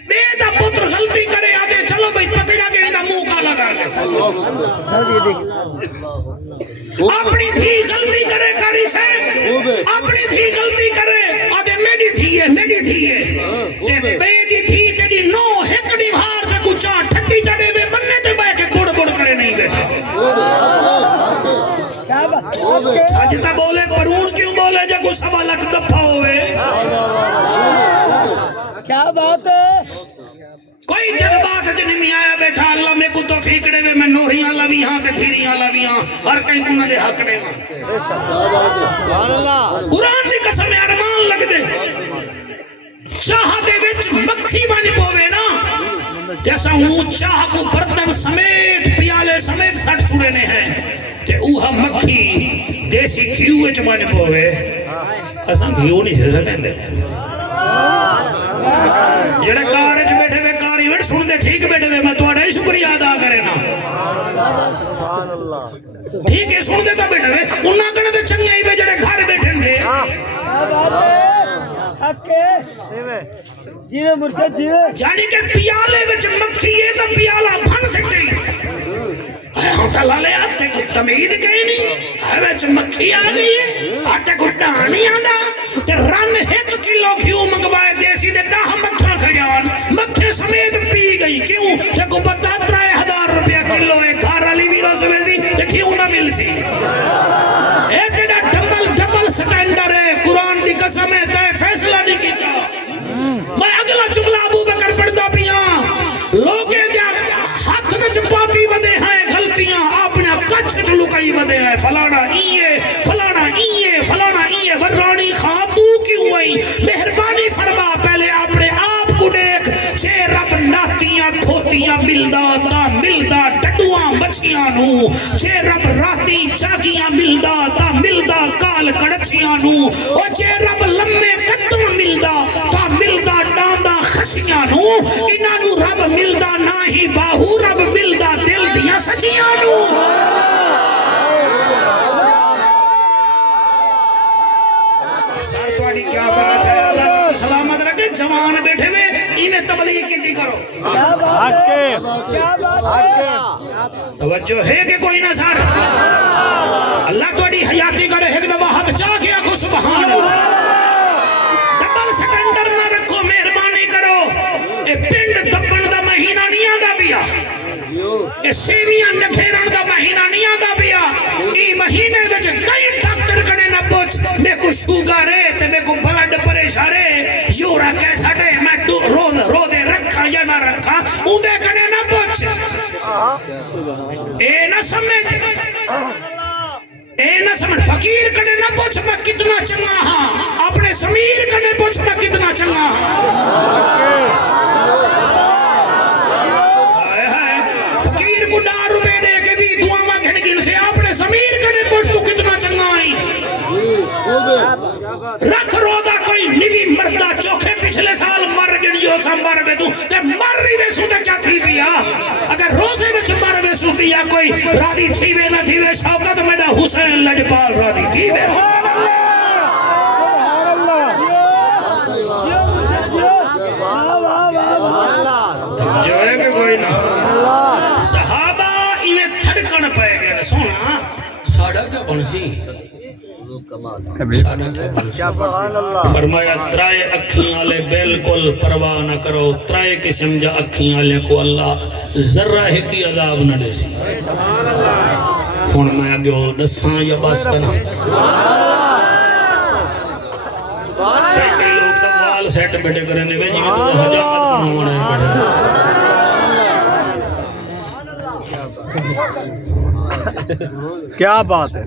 بیدہ پتر غلطی کرے آدھے چلو بھئی پکڑا کے اندہ منہ کالا کر لے اپنی تھی غلطی کرے کاری سے اپنی تھی غلطی کرے آدھے میڈی تھی ہے تے بیدی تھی تیڑی نو ہکڑی بھار تے کچھا ٹھٹی چڑے وے بننے تے بے کے بڑ بڑ کرے نہیں بیٹھا ساجتا بولے پرون کیوں بولے جا کو سوا لکھ دفعہ ہوئے کیا بات ہے کوئی جذبات جنہیں میں آیا بیٹھا اللہ میں کو توفیق دے میں نوریاں لویاں تے پھیریاں لویاں ہر کہیں کو نہ دے حق دے قرآن دی قسم ارمان لگ دے چاہ دے وچ مکھی بانی پوے نا جیسا ہوں چاہ کو برتن سمیت پیالے سمیت سٹ چھوڑے نے ہیں تے اوہا مکھی دیسی کھیو وچ بانی پوے اساں کھیو نہیں سے سکیں دے جڑے کارج بیٹھے وے کاری ویٹ سن دے ٹھیک بیٹھے وے میں توڑا ہی شکریہ ادا کرے نا ٹھیک ہے سن دے تا بیٹھے وے انہاں کنے دے چنگے ہی وے جڑے گھر بیٹھن دے جیوے مرشد جیوے یعنی کہ پیالے وچ مکھی ہے تو پیالہ بھن سکتے ہم تلالے آتے کو تمید گئی نہیں وچ مکھی آ گئی ہے آتے کو ڈانی آنا تے رن 1 کلو کیوں منگوائے دیسی دے 10 مکھاں کھجان مکھے سمیت پی گئی کیوں تے کو بتا 3000 روپیہ کلو ہے گھر علی بھی روز ویسی تے کیوں نہ مل سی اے تیڑا ڈبل سٹینڈر ہے قرآن دی قسم ہے تے فیصلہ نہیں کیتا میں اگلا جملہ ابو بکر پڑھدا پیاں لوگے دیا ہاتھ میں چپاتی بدے ہیں غلطیاں اپنے کچھ لکائی بدے ہیں فلانا ایے ورانی خواہ تو کیوں ہوئی مہربانی فرما پہلے اپنے آپ کو دیکھ چھے رب ناتیاں کھوتیاں ملدا تا ملدا ڈڈواں مچھیاں نو چھے رب راتی چاگیاں ملدا تا ملدا کال کڑچیاں نو او چھے رب لمے قدم ملدا تا ملدا ڈاندا خشیاں نو انہاں نو رب ملدا نہ ہی باہو رب ملدا دل دیاں سچیاں نو سر توڑی کیا بات ہے اللہ سلامت رکھے جوان بیٹھے میں انہیں تبلیغ کی کرو توجہ ہے کہ کوئی نہ سر اللہ توڑی حیاتی کرے ایک دفعہ حق جا کے آکھو سبحان اللہ ڈبل سٹینڈر نہ رکھو مہربانی کرو اے پنڈ دبن دا مہینہ نہیں آدھا بیا اے سیویاں نکھیران دا مہینہ نہیں آدھا بیا ای مہینے وچ کئی ڈاکٹر کنے نہ پوچھ میں کو شوگر ہے تے میں کو بلڈ پریشر ہے یورا کیسا ہے میں روز رکھا یا نہ رکھا اودے کنے نہ پوچھ اے نہ سمجھ اے نہ سمجھ فقیر کنے نہ پوچھ میں کتنا چنگا ہاں اپنے ضمیر کنے پوچھ میں کتنا چنگا ہاں فقیر کو 10 روپے دے کے بھی دعا ماں گھن گن سے اپنے ضمیر کنے پوچھ تو کتنا چنگا آئی رکھ روزہ کوئی نوی مردہ چوکھے پچھلے سال مر گنیو سا مر بے تو تے مر رہی بے سو تے کیا تھی پیا اگر روزے میں مر بے سو پیا کوئی رادی تھی بے نہ تھی بے شوکت میڈا حسین لجپال رادی تھی بے جو ہے کہ کوئی نہ صحابہ انہیں تھڑکن پہ گئے سونا ساڑھا کیا بنسی فرمایا ترائے اکھیاں لے بالکل پرواہ نہ کرو ترائے قسم جا اکھیاں لے کو اللہ ذرہ ہی کی عذاب نہ دے سی ہون میں آگے ہو دساں یا بس کنا کئی لوگ تو وال سیٹ بیٹے کرنے بے جی میں تو حجامت بناونے بیٹے کیا بات ہے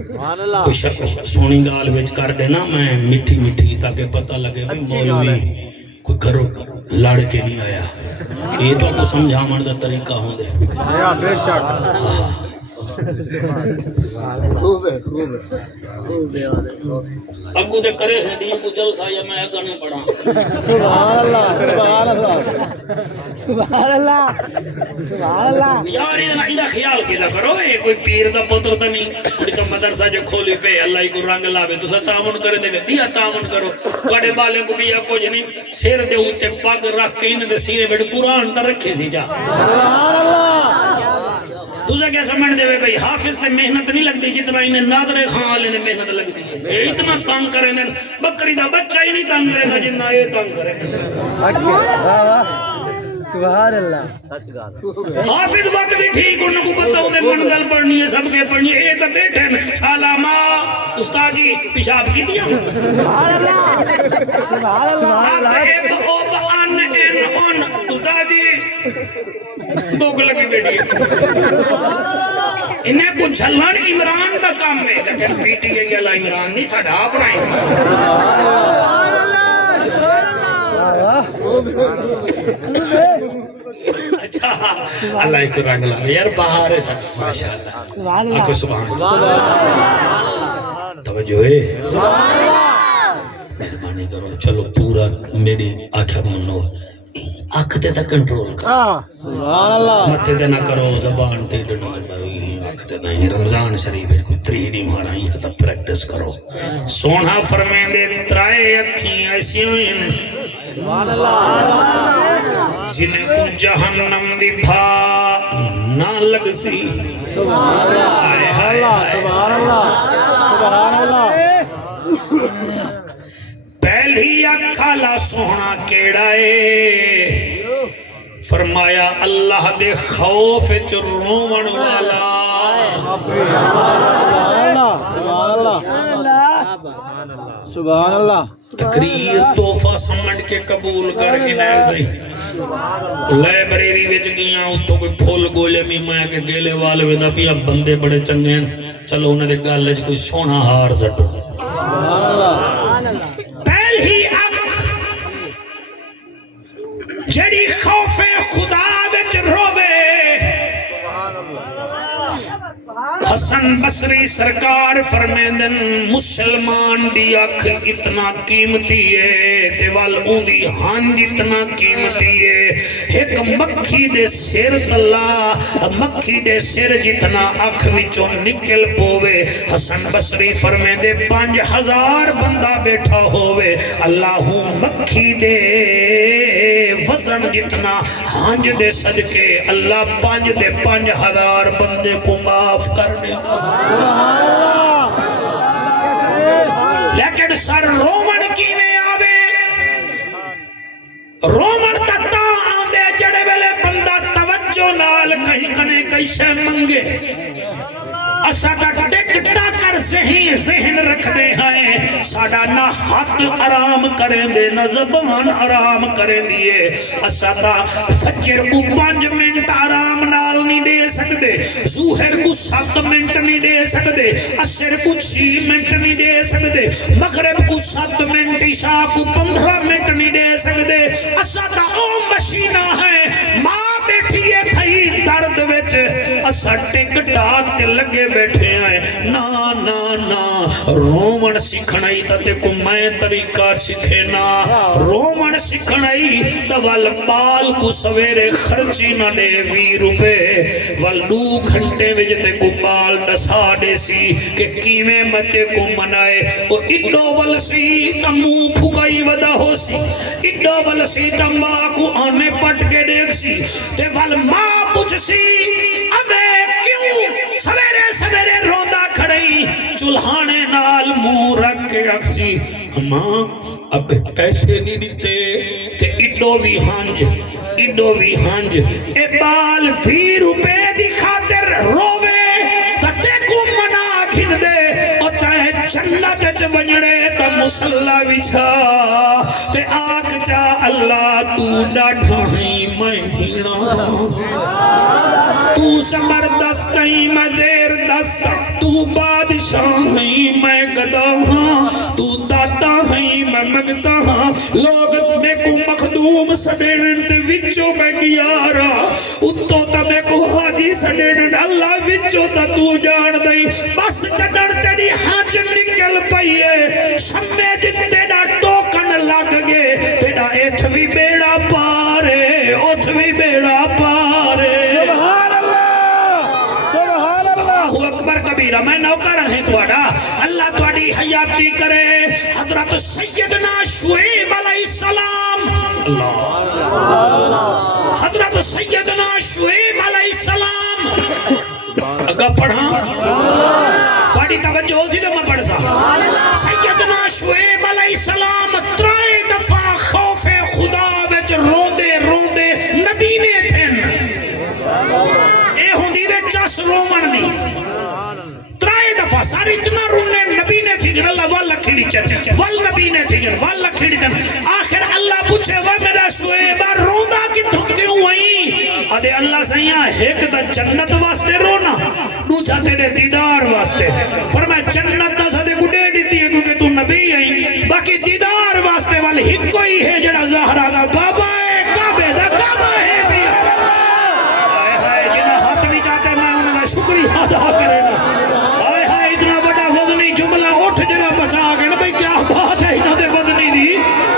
کوئی شک سونی گال ویچ کر دینا میں مٹھی مٹھی تاکہ پتہ لگے بھی مولوی کوئی گھروں لڑ کے نہیں آیا یہ تو آپ کو سمجھا من دا طریقہ ہوں دے بے شک اگو دے کرے سے دی کو جلسہ یا میں گانے پڑھا سبحان اللہ سبحان اللہ سبحان اللہ سبحان اللہ یار یہ خیال کیدا کرو اے کوئی پیر دا پتر تے نہیں کہ مدرسہ جو کھولی پہ اللہ کو رنگ لاوے تو تعاون کرے دے دیا تعاون کرو تواڈے بالے کو بھی کچھ نہیں سر دے اوتے پگ رکھ کے ان دے سینے وچ قرآن تے رکھے سی جا سبحان اللہ تجھے کیا سمجھ دے بھئی حافظ سے محنت نہیں لگتی جتنا انہیں نادر خان والے نے محنت لگتی ہے اتنا تنگ کریں دیں بکری دا بچہ ہی نہیں تنگ کرے گا جتنا یہ تنگ کرے گا سبحان اللہ حافظ وقت بھی ٹھیک انہوں کو پتہ انہیں منگل پڑھنی ہے سب کے پڑھنی ہے اے تو بیٹھے سالامہ استاد جی پیشاب کی دیا سبحان اللہ سبحان اللہ استاد جی بھوک لگی بیٹی انہیں کو جھلن عمران کا کام ہے لیکن پی ٹی آئی اللہ عمران نہیں ساڑھا اپنا اچھا اللہ کو رنگ لاوے یار باہر ہے سب ماشاءاللہ آنکھو سبحان اللہ توجہ ہے مہربانی کرو چلو پورا میری آنکھیں منو آنکھ تے تک کنٹرول کرو سبحان اللہ متے تے نہ کرو زبان تے ڈنو آنکھ تے نہیں رمضان شریف کو 3 دی مارا یہ تا پریکٹس کرو سونا فرمیندے ترائے اکھیں ایسی ہوئیں سبحان اللہ جنہیں کو جہنم دی بھا نہ لگ سی سبحان اللہ سبحان اللہ سبحان اللہ پہلی اکھالا سونا کیڑائے فرمایا اللہ دے خوف چرون والا سبحان اللہ سبحان اللہ تقریر تحفہ سمجھ کے قبول کر کے نہ صحیح لائبریری وچ گیاں اتوں کوئی پھول گولے میں میں کے گیلے والے ویندا پیا بندے بڑے چنگے ہیں چلو انہاں دے گل وچ کوئی سونا ہار سٹو سبحان اللہ پہلی اکھ جڑی خوف خدا وچ روے حسن بصری سرکار فرمیندن مسلمان دی اکھ اتنا قیمتی ہے تے وال اون دی ہنج اتنا قیمتی ہے ایک مکھی دے سر تلا مکھی دے سر جتنا اکھ وچوں نکل پوے حسن بصری فرمیندے 5000 بندہ بیٹھا ہووے اللہ مکھی دے وزن جتنا ہنج دے صدقے اللہ 5000 بندے کو معاف کر دے لیکن سر رومن کی میں آوے رومن تتا آندے جڑے ویلے بندہ توجہ نال کہیں کنے کیسے منگے اسا کا ٹک ٹاکر ذہن رکھ دے ہیں ساڑا نہ ہاتھ آرام کریں دے نہ زبان آرام کریں دیئے اسا کا فجر کو 5 منٹ آرام نال نہیں دے سکتے ظہر کو 7 منٹ نہیں دے سکدے عصر کو 6 منٹ نہیں دے سکدے مغرب کو 7 منٹ عشاء کو 15 منٹ نہیں دے سکدے اسا دا او مشینہ ہے ماں بیٹھی ہے تھئی درد وچ اسا ٹک ٹاک تے لگے بیٹھے ہیں نا نا نا رومن سکھنائی تے کو میں طریقہ سکھے نا رومن سکھنائی تو وال بال کو سویرے خرچی نہ دے 20 روپے وال 2 گھنٹے وچ تے کو بال ڈسا دے سی کہ کیویں متے کو منائے او اڈو ول سی تمو پھگائی ودا ہو سی اڈو ول سی تما کو آنے پٹ کے دیکھ سی تے وال ماں پوچھ سی ابے کیوں سویرے سویرے روندا کھڑی چولہانے نال منہ رکھ کے رکھ سی ماں اب پیسے نہیں دیتے تے اڈو بھی ہنج اے بال 20 روپے دی خاطر روے تے کو منا کھن دے او تے جنت وچ ونجڑے تے مصلا وچھا تے آکھ جا اللہ تو ڈاڈھا ہی میں ہیڑا تو زبردست ہی میں دیر دست تو بادشاہ ہی میں گدا ہاں تو دادا ہی میں مگتا ہاں لوگ میں کو مخدوم سڑیڑن تے وچوں میں گیارا اتو تا میں کو حاجی سڑیڑن اللہ وچوں تا تو جان دئی بس چڑڑ تیری ہاتھ نکل پئیے شمے جتے دا ٹوکن لگ گے تیرا ایتھ بھی بیڑا پارے اوتھ بھی بیڑا پارے اکبر کبیرہ میں نوکر ہیں توڑا اللہ توڑی حیاتی کرے حضرت سیدنا شعیب علیہ السلام حضرت سیدنا شعیب علیہ السلام اگر پڑھا بڑی توجہ ہو سی تو میں پڑھ سا سیدنا شعیب علیہ السلام 3 دفعہ خوف خدا وچ روندے روندے نبی نے تھے اے ہوندی وے چس رومن دی 3 دفعہ ساری اتنا رونے نبی نے تھی جن اللہ واللہ کھیڑی چن والنبی نے تھی جن واللہ کھیڑی چن آخر اللہ پوچھے وہ میرا شعیبہ روندا کی تھم کیوں آئی آدھے اللہ سیاں ایک دا جنت واسطے رونا دوسرا تیرے دیدار واسطے فرمائے جنت دا سدے کو دے دیتی ہے کیونکہ تو نبی ہے باقی دیدار واسطے والے ہی کوئی ہے جڑا زہرا دا بابا ہے کعبے دا کعبہ ہے بھی آئے ہائے جنہ ہاتھ نہیں چاہتے میں انہوں نے شکریہ ادا کرے آئے ہائے اتنا بڑا وزنی جملہ اٹھ جنہ بچا گئے بھئی کیا بات ہے انہوں نے وزنی دی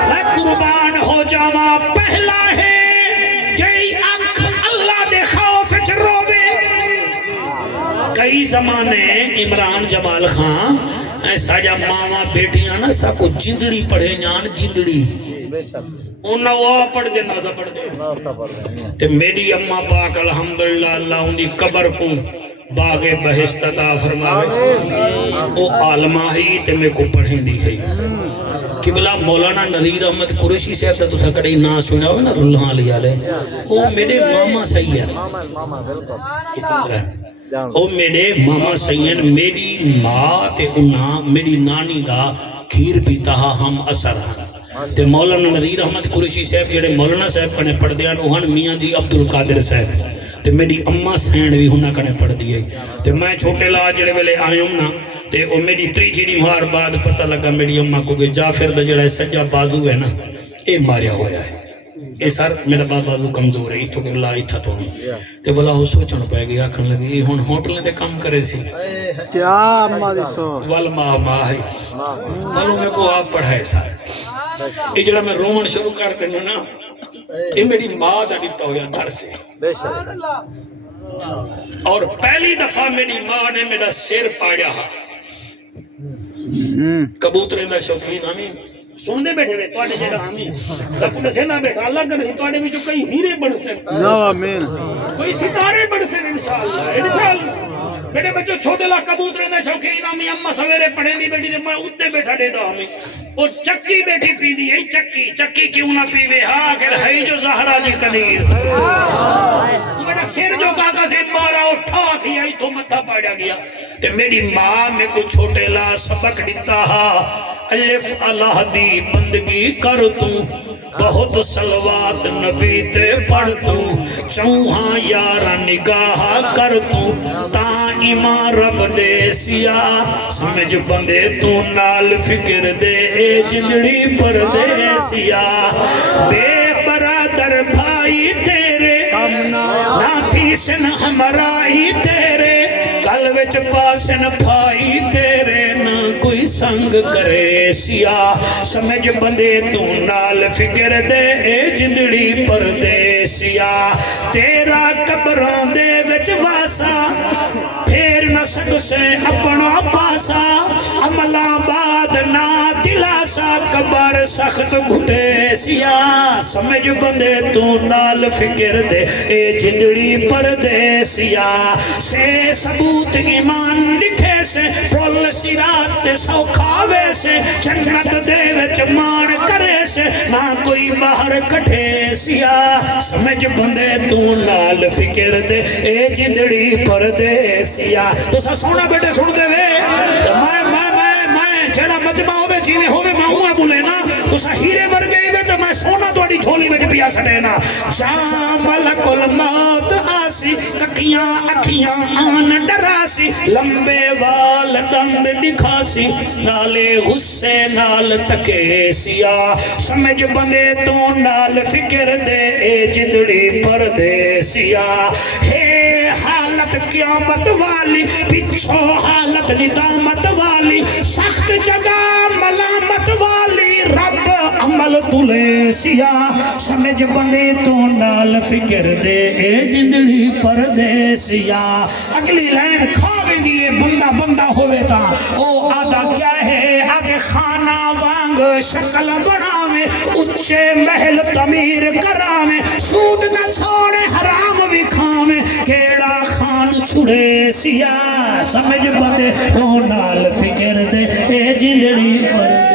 میں قربان ہو جاما پہلا ہے جئی اکھ اللہ دے خوف وچ روے کئی زمانے عمران جمال خان ایسا جا ماما بیٹیاں نا سا کو جندڑی پڑھے جان جندڑی انہاں وہ پڑھ دے نازہ پڑھ دے تے میری اماں پاک الحمدللہ اللہ ان دی قبر کو باغ بہشت عطا فرماوے او عالمہ ہی تے میں کو پڑھیں دی ہے قبلہ مولانا نذیر احمد قریشی صاحب تے تسا کڑی نا سنا ہو نا اللہ علیہ علیہ او میرے ماما صحیح ہے او میرے ماما سین میری ماں تے انہاں میری نانی دا کھیر پیتا ہم اثر تے مولانا نذیر احمد قریشی صاحب جڑے مولانا صاحب کنے پڑھ دیاں اوہن میاں جی عبدالقادر صاحب تے میری اماں سین بھی ہنہ کنے پڑھ دی ہے تے میں چھوٹے لا جڑے ویلے آئیم نا تے او میری تریجی دی مہار بعد پتہ لگا میری اماں کو کہ جعفر دا جڑا سجا بازو ہے نا اے ماریا ہویا ہے اے سر میرا بازو کمزور ہے اتھو کہ بلا اتھا تو نہیں تے بلا ہو سوچن پہ گیا آکھن لگی ہن ہوٹلیں دے کم کرے سی کیا اماں دی سو والماء ماں ہے معلوم ہے کو آپ پڑھائے سارے یہ جڑا میں رومن شروع کر دینا نا یہ میری ماں دا دیتا ہویا در سے اور پہلی دفعہ میری ماں نے میرا سر پاڑیا کبوتریں دا شوقین آمین سن دے بیٹھے ہوئے توڑے جیڑا آمین سب کو سے نہ بیٹھا اللہ کر توڑے بھی جو کئی ہیرے بڑھ سے آمین کوئی ستارے بڑھ سے انشاءاللہ بیٹے بچوں چھوٹے لا کبوتریں دا شوقین آمین اممہ سویرے پڑھیں دی بیٹی دے میں اتنے بیٹھا دے دا آمین اور چکی بیٹھی پی دی ہے چکی کیوں نہ پیوے ہاں کہ ہے جو زہرا جی کنیز میرا سر جو کاکا سے مارا اٹھا تھی آئی تو متھا پاڑا گیا تے میری ماں میں کو چھوٹے لا سبق دیتا ہا الف اللہ دی بندگی کر تو بہت سلوات نبی تے پڑھ تو چوہاں یارا نگاہ کر تو تا ایمان رب دے سیا سمجھ بندے تو نال فکر دے اے جندڑی پردیسیا بے برادر بھائی تیرے نہ تیسن ہمرائی تیرے گل وچ پاسن بھائی تیرے نہ کوئی سنگ کرے سیا سمجھ بندے تو نال فکر دے اے جندڑی پردیسیا تیرا قبروں دے وچ واسا پھر نہ سک سے اپنا پاسا عملہ بعد نہ دلاسا قبر سخت گھٹے سیا سمجھ بندے تو نال فکر دے اے جندڑی پردیسیا سے ثبوت ایمان لکھے سے پرول سرات سوکھاوے سے جنت دے وچ مان کرے سے نہ کوئی باہر کٹھے سیا سمجھ بندے تو نال فکر دے اے جندڑی پردیسیا تو سا سونا بیٹے سن دے وے میں جڑا مجمع ہوئے جیوے ہوئے میں ہوں بولے نا تو سا ہیرے بر گئی وے تو میں سونا توڑی جھولی میں پیا سڑے نا جام ملک الموت آسی ککیاں اکھیاں آن ڈراسی لمبے وال ڈند دکھاسی نالے غصے نال تکے سیا سمجھ بندے تو نال فکر دے اے جندڑی پردیسیا ہے حالت قیامت والی پچھو حالت ندامت والی سخت جگہ ملامت والی رب عمل تلے سیا سمجھ بندے تو نال فکر دے اے جندڑی پردیسیا اگلی لائن کھاوے دیئے بندہ بندہ ہوئے تا او آدھا کیا ہے آدھے خانہ وانگ شکل بڑھاوے اچھے محل تعمیر کراوے سود نہ چھوڑے حرام بھی کھاوے کیڑا خان چھڑے سیا سمجھ بندے تو نال فکر دے اے جندڑی پردیسیا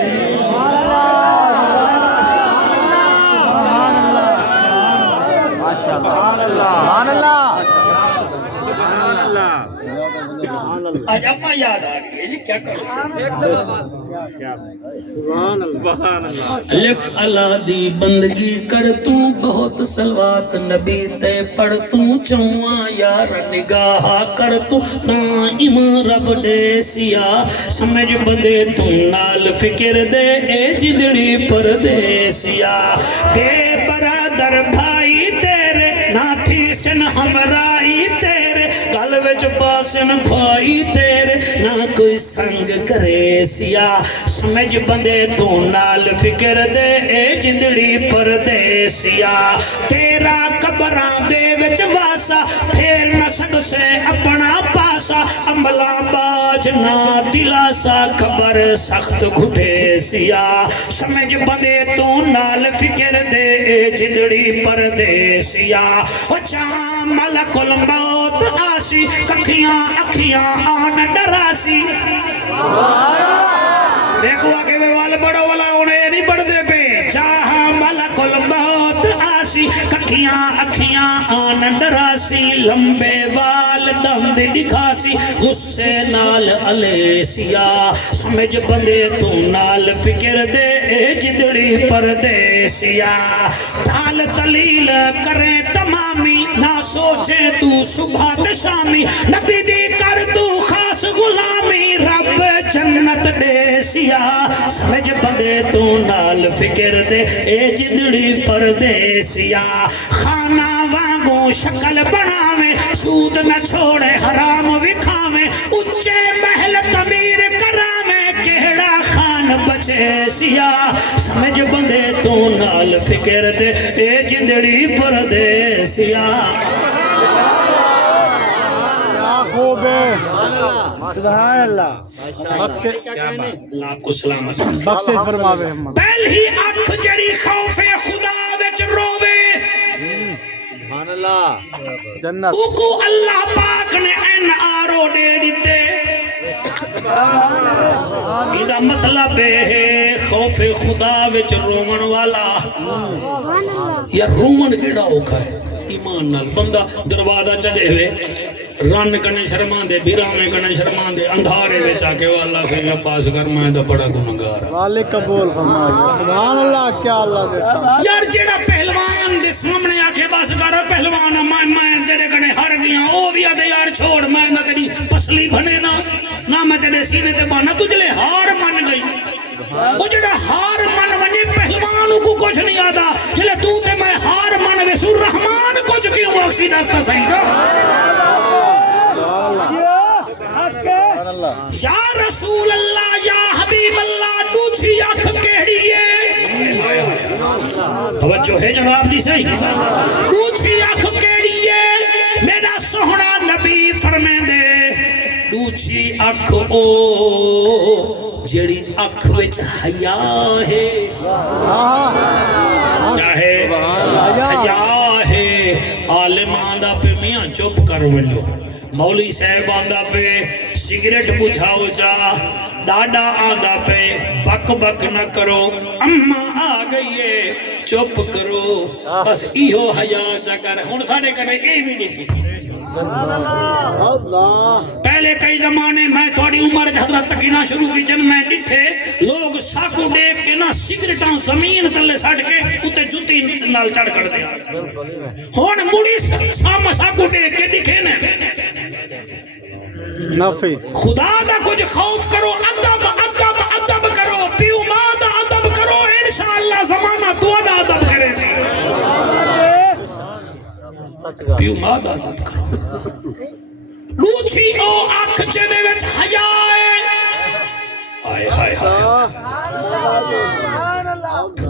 آج اپنا یاد آ رہی ہے جی کیا کرو الف اللہ دی بندگی کر تو بہت سلوات نبی تے پڑھ تو چواں یار نگاہ کر تو نا ایمان رب دے سیا سمجھ بندے تو نال فکر دے اے جندڑی پردیسیا دے برادر بھائی تیرے نہ تھیسن ہمرائی تیرے گل وچ پاسن بھائی تیرے نہ کوئی سنگ کرے سیا سمجھ بندے تو نال فکر دے اے جندڑی پردیسیا تیرا قبراں دے وچ واسا پھر نہ سک سے اپنا پاسا عملہ باج نہ دلاسا خبر سخت گھٹے سیا سمجھ بندے تو نال فکر دے اے جندڑی پردیسیا جام ملک الموت آسی ککھیاں اکھیاں آن ڈراسی دیکھو آگے میں وال بڑا والا ہونے نہیں پڑھ دے پہ جہاں ملک الموت آسی ککھیاں اکھیاں آن ڈراسی لمبے وال ڈند دکھاسی غصے نال علیسیا سمجھ بندے تو نال فکر دے اے جندڑی پردیسیا تال تلیل کریں تمامی نہ سوچے تو صبح شامی نبی دی کر تو خاص غلامی رب جنت دے سیا سمجھ بندے تو نال فکر دے اے جندڑی پردیسیا خانہ وانگو شکل بناوے سود نہ چھوڑے حرام وکھاوے اچھے محل تعمیر کراوے کیڑا خان بچے سیا سمجھ بندے تو نال فکر دے اے جندڑی پردیسیا سبحان اللہ آپ کو سلامت بخشش فرماوے پہلی اکھ جڑی خوف خدا وچ روے سبحان اللہ جنت اوکو اللہ پاک نے این آرو دے دیتے یہ مطلب ہے خوف خدا وچ رومن والا یا رومن کیڑا ہوگا ہے ایمان نال بندہ دروازہ چلے ہوئے رن کنے شرمان دے بیرامے کنے شرمان دے اندھارے میں چاکے واللہ سے یا پاس کر میں دا بڑا گناہگار ہے والے قبول فرمائے سبحان اللہ کیا اللہ دیتا یار جیڑا پہلوان دے سامنے آکے بس کر پہلوان میں تیرے کنے ہر گیا او بھی آدھے یار چھوڑ میں نہ تیری پسلی بنے نہ میں تیرے سینے تے بانا تجھلے ہار من گئی وہ جڑا ہار من ونی پہلوان کو کچھ نہیں آدھا جلے تو تے میں ہار من ویسو رحمان کچھ کیوں اکسی دستا صحیح نا یا رسول اللہ یا حبیب اللہ دوچھی آنکھ کہڑی ہے توجہ ہے جناب دی صحیح دوچھی آنکھ کہڑی ہے میرا سہنا نبی فرمے دے دوچھی آنکھ او جڑی آنکھ وچ حیا ہے کیا ہے حیا ہے عالمان دا پہ میاں چپ کر ونجو مولی صاحب آندہ پہ سگریٹ بجھاؤ جا ڈاڈا آندہ پہ بک بک نہ کرو اماں آ گئی ہے چپ کرو بس ایہو حیا چا کر ہن ساڈے کنے اے بھی نہیں تھی پہلے کئی زمانے میں تھوڑی عمر حضرت تکینا شروع کی جن میں ڈٹھے لوگ ساکو دیکھ کے نہ سگریٹاں زمین تلے سٹ کے اتے جوتی نال چڑھ کر دیا ہن مڑی ساکو دیکھ کے دکھے نے نفی خدا دا کچھ خوف کرو ادب ادب ادب کرو پیو ماں دا ادب کرو انشاءاللہ زمانہ تو ادب کرے سی پیو ماں دا ادب کرو لوچھی او آنکھ جدے وچ حیا ہے آئے ہائے ہائے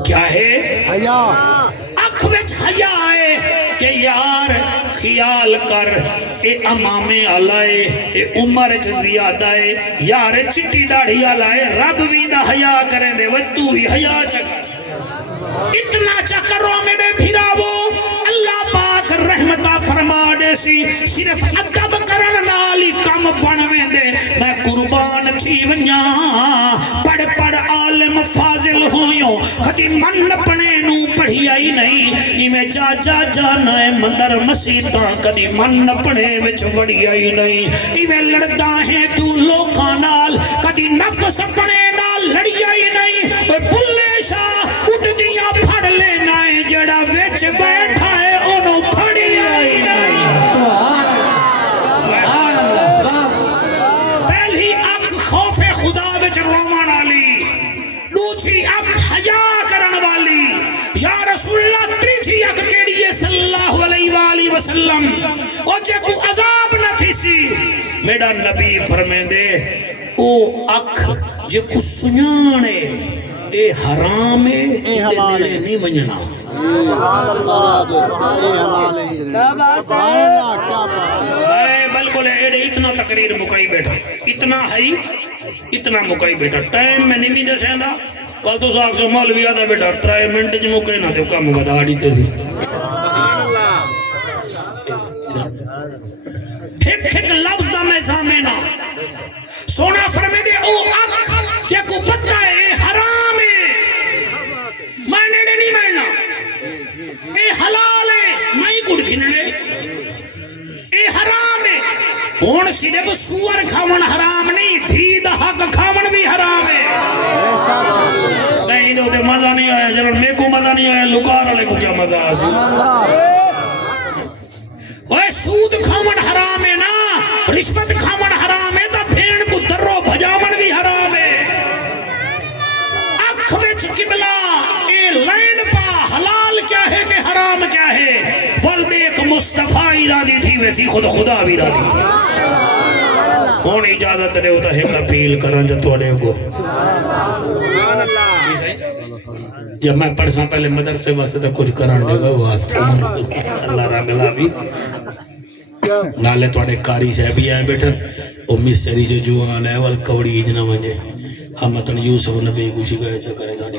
کیا ہے حیا آنکھ وچ حیا ہے کہ یار خیال کر اے امامے آلائے اے عمر چ زیادہ ہے یار چٹی داڑھی آلائے رب بھی دا حیا کریں دے وتو بھی حیا چکر اتنا چکروں میرے بھیراوو اللہ پاک رحمتہ فرما دے سی صرف ادب کرن نالی کم بنویں دے میں قربان تھی ونیا پڑھ پڑھ عالم فاضل ہویوں کدی من پنے نو پڑھی آئی نہیں ایویں جا جا جانا ہے مندر مسیطاں کدی من پنے وچ وڑی آئی نہیں ایویں لڑدا ہے تو لوکاں نال کدی نفس پنے نال لڑی آئی نہیں اوے بلے شاہ اٹھ دیاں پھڑ لینا ہے جڑا وچ بیٹھا ہے انہوں پھڑی آئی نہیں پہلی اک خوف خدا وچ روان والی دوسری اک حیا کرن والی یا رسول اللہ تیجی اک کیڑی ہے صلی اللہ علیہ وآلہ وسلم او جے کو عذاب نہ تھی سی میرا نبی فرمیندے او اک جے کو سنانے اے حرام ہے اے نیڑے نہیں ونجنا میں بلکل ایڈے اتنا تقریر مکائی بیٹھا اتنا ہے اتنا مکائی بیٹھا ٹائم میں نہیں بھی دے سیندا والدو ساکھ سے مولوی آدھا بیٹھا 3 منٹ جو مکائی نہ تھے کم بدا دیتے سی ٹھیک ٹھیک لفظ دا میں سامنا سونا فرمے دے او اک جے کو پتہ ہے حرام ہے میں نیڑے نہیں ملنا اے حلال ہے میں ہی گڑ کھننے اے حرام ہے ہون صرف سور کھاون حرام نہیں دھی دا حق کھاون بھی حرام ہے نہیں دو دے مزہ نہیں آیا جنہوں میں کو مزہ نہیں آیا لکار علیہ کو کیا مزہ آسی اوہ سود کھاون حرام ہے نا رشوت کھاون حرام ہے تا بھین کو درو بھجاون بھی حرام ہے اکھ وچ قبلہ اے لائن پا حلال کیا ہے کہ حرام کیا ہے والبیک مصطفیٰ ارادی تھی ویسی خود خدا بھی ارادی تھی ہون اجازت رہے ہوتا ہے اپیل کرن جتوڑے کو جب میں پڑھساں پہلے مدرسے واسطے تو کچھ کرن دے گا واسطے اللہ رب العالمین نالے توڑے کاری صاحبی آئے بیٹھن امی سری جو جوان ہے والکوڑی اجنا ونجے ہمتن یوسف نبی کچھ گئے چکرے جانے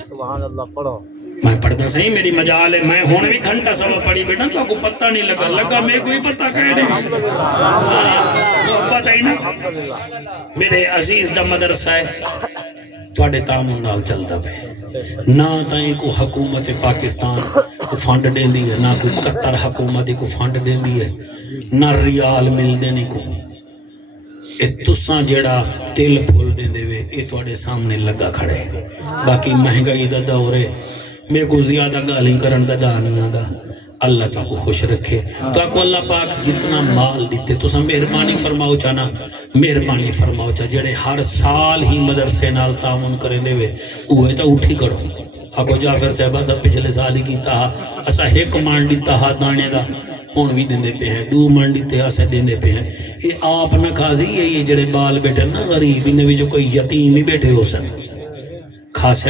سبحان اللہ پڑھو میں پڑھتا صحیح میری مجال ہے میں ہونے بھی گھنٹہ سوا پڑھی بیٹھا تو کو پتہ نہیں لگا میں کوئی پتہ کہے نہیں محبت ہے نا میرے عزیز دا مدرسہ ہے توڑے تامن نال چلتا پہ نہ تائیں کو حکومت پاکستان کو فنڈ دین دی ہے نہ کوئی قطر حکومت کو فنڈ دین دی ہے نہ ریال مل دینے کو اے تساں جڑا تیل پھول دین دے وے اے توڑے سامنے لگا کھڑے باقی مہنگائی دا دور ہے میرے کو زیادہ گالی کرن دا ڈا نہیں آندا اللہ تا کو خوش رکھے تو آپ کو اللہ پاک جتنا مال دیتے تو سب مہربانی فرماؤ چانا مہربانی فرماؤ چا جڑے ہر سال ہی مدرسے نال تعاون کریں دے وے اوہ تا اٹھی کرو آپ کو جعفر صاحبہ صاحب پچھلے سال ہی کیتا ہا اسا ایک مان دیتا ہا دانے دا ہون بھی دیندے پہ ہیں 2 مان دیتے اسے دیندے پہ ہیں یہ آپ نہ کھازی یہ جڑے بال بیٹھے نا غریب انہیں بھی جو کوئی یتیم ہی بیٹھے ہو سن خاصے